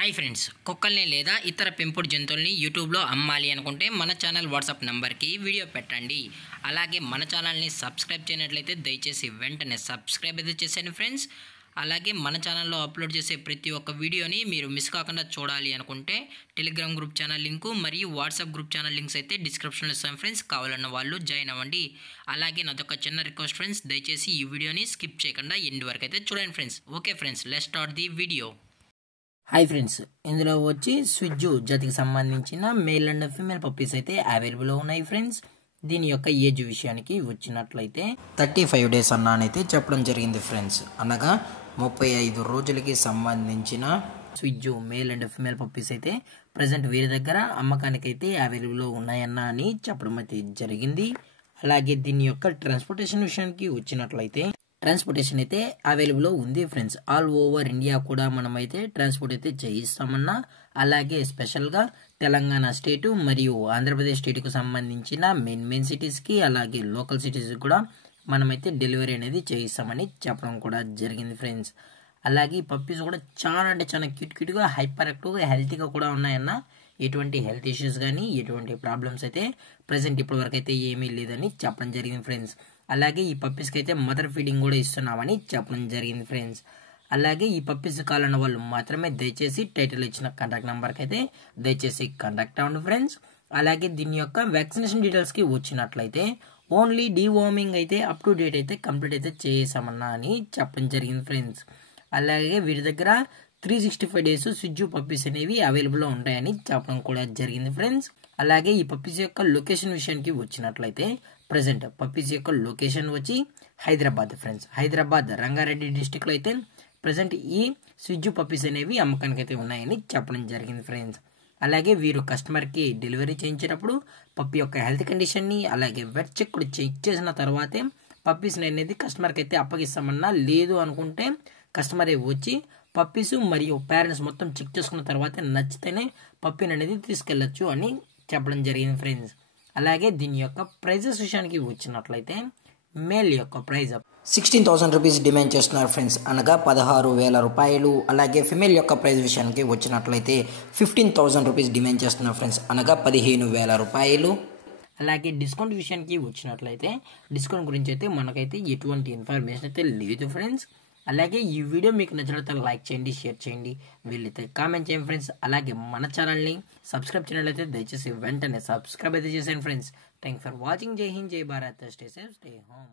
Hi friends, కుక్కల్ని లేదా ఇతర పెంపుడు జంతువుల్ని యూట్యూబ్లో అమ్మాలి అనుకుంటే మన ఛానల్ వాట్సాప్ నెంబర్కి వీడియో పెట్టండి. అలాగే మన ఛానల్ని సబ్స్క్రైబ్ చేయనట్లయితే దయచేసి వెంటనే సబ్స్క్రైబ్ అయితే చేసేయండి ఫ్రెండ్స్. అలాగే మన ఛానల్లో అప్లోడ్ చేసే ప్రతి ఒక్క వీడియోని మీరు మిస్ కాకుండా చూడాలి అనుకుంటే టెలిగ్రామ్ గ్రూప్ ఛానల్ లింకు మరియు వాట్సాప్ గ్రూప్ ఛానల్ లింక్స్ అయితే డిస్క్రిప్షన్లో ఇస్తాను ఫ్రెండ్స్. కావాలన్న వాళ్ళు జాయిన్ అవ్వండి. అలాగే నాదొక చిన్న రిక్వెస్ట్ ఫ్రెండ్స్, దయచేసి ఈ వీడియోని స్కిప్ చేయకుండా ఎండ్ వరకు అయితే చూడండి friends. Okay friends, let's start the video. Hi friends, ఇందులో వచ్చి స్విజ్జు జాతికి సంబంధించిన మేల్ అండ్ ఫీమేల్ పప్పీస్ అయితే అవైలబుల్ ఉన్నాయి ఫ్రెండ్స్. దీని యొక్క ఏజ్ విషయానికి వచ్చినట్లయితే 35 days అన్నానైతే చెప్పడం జరిగింది ఫ్రెండ్స్. అనగా 35 రోజులకి సంబంధించిన స్విజ్జు మేల్ అండ్ ఫీమేల్ పప్పీస్ అయితే ప్రజెంట్ వీరి దగ్గర అమ్మకానికి అయితే అవైలబుల్ ఉన్నాయన్న అని చెప్పడం అయితే జరిగింది. అలాగే దీని యొక్క ట్రాన్స్పోర్టేషన్ విషయానికి వచ్చినట్లయితే ట్రాన్స్పోర్టేషన్ అయితే అవైలబుల్ ఉంది ఫ్రెండ్స్. ఆల్ ఓవర్ ఇండియా కూడా మనమైతే ట్రాన్స్పోర్ట్ అయితే చేయిస్తామన్నా. అలాగే స్పెషల్గా తెలంగాణ స్టేటు మరియు ఆంధ్రప్రదేశ్ స్టేట్కు సంబంధించిన మెయిన్ సిటీస్కి అలాగే లోకల్ సిటీస్కి కూడా మనమైతే డెలివరీ అనేది చేయిస్తామని చెప్పడం కూడా జరిగింది ఫ్రెండ్స్. అలాగే ఈ పప్పీస్ కూడా చాలా అంటే చాలా క్యూట్గా హైపర్ యాక్టివ్గా హెల్తీగా కూడా ఉన్నాయన్న. ఎటువంటి హెల్త్ ఇష్యూస్ కానీ ఎటువంటి ప్రాబ్లమ్స్ అయితే ప్రజెంట్ ఇప్పటివరకు అయితే ఏమీ లేదని చెప్పడం జరిగింది ఫ్రెండ్స్. అలాగే ఈ పప్పీస్కి అయితే మదర్ ఫీడింగ్ కూడా ఇస్తున్నామని చెప్పడం జరిగింది ఫ్రెండ్స్. అలాగే ఈ పప్పీస్ కావాలన్న వాళ్ళు మాత్రమే దయచేసి టైటిల్ ఇచ్చిన కాంటాక్ట్ నెంబర్కి అయితే దయచేసి కాంటాక్ట్ అవ్వండి ఫ్రెండ్స్. అలాగే దీని యొక్క వ్యాక్సినేషన్ డీటెయిల్స్కి వచ్చినట్లయితే ఓన్లీ డీవార్మింగ్ అయితే అప్ టు డేట్ అయితే కంప్లీట్ అయితే చేసామన్నా అని చెప్పడం జరిగింది ఫ్రెండ్స్. అలాగే వీరి దగ్గర 365 days స్విజ్జు పప్పీస్ అనేవి అవైలబుల్లో ఉంటాయని చెప్పడం కూడా జరిగింది ఫ్రెండ్స్. అలాగే ఈ పప్పీస్ యొక్క లొకేషన్ విషయానికి వచ్చినట్లయితే ప్రజెంట్ పప్పీస్ యొక్క లొకేషన్ వచ్చి హైదరాబాద్ ఫ్రెండ్స్. హైదరాబాద్ రంగారెడ్డి డిస్టిక్లో అయితే ప్రజెంట్ ఈ స్విజ్జు పప్పీస్ అనేవి అమ్మకానికి అయితే ఉన్నాయని చెప్పడం జరిగింది ఫ్రెండ్స్. అలాగే వీరు కస్టమర్కి డెలివరీ చేయించేటప్పుడు పప్పి యొక్క హెల్త్ కండిషన్ని అలాగే వెట్ చెక్ కూడా చెక్ చేసిన తర్వాతే పప్పీస్ని అనేది కస్టమర్కి అయితే అప్పగిస్తామన్నా. లేదు అనుకుంటే కస్టమరే వచ్చి పప్పీస్ మరియు పేరెంట్స్ మొత్తం చెక్ చేసుకున్న తర్వాత నచ్చితేనే పప్పీని అనేది తీసుకెళ్ళచ్చు అని చెప్పడం జరిగింది ఫ్రెండ్స్. అలాగే దీని యొక్క ప్రైజెస్ విషయానికి వచ్చినట్లయితే మేల్ యొక్క ప్రైజ్ 16,000 రూపీస్ డిమాండ్ చేస్తున్నారు ఫ్రెండ్స్, అనగా 16,000 రూపాయలు. అలాగే ఫిమేల్ యొక్క ప్రైజ్ విషయానికి వచ్చినట్లయితే 15,000 రూపీస్ డిమాండ్ చేస్తున్నారు ఫ్రెండ్స్, అనగా 15,000 రూపాయలు. అలాగే డిస్కౌంట్ విషయానికి వచ్చినట్లయితే డిస్కౌంట్ గురించి అయితే మనకైతే ఎటువంటి ఇన్ఫర్మేషన్ అయితే లేదు ఫ్రెండ్స్. అలాగే ఈ వీడియో మీకు నచ్చినట్లయితే లైక్ చేయండి, షేర్ చేయండి, వీళ్ళైతే కామెంట్ చేయండి ఫ్రెండ్స్. అలాగే మన ఛానల్ని సబ్స్క్రైబ్ చేయనట్లయితే దయచేసి వెంటనే సబ్స్క్రైబ్ అయితే చేసేయండి ఫ్రెండ్స్. Thank for watching. జై హింద్, జై Bharat, stay safe, stay home.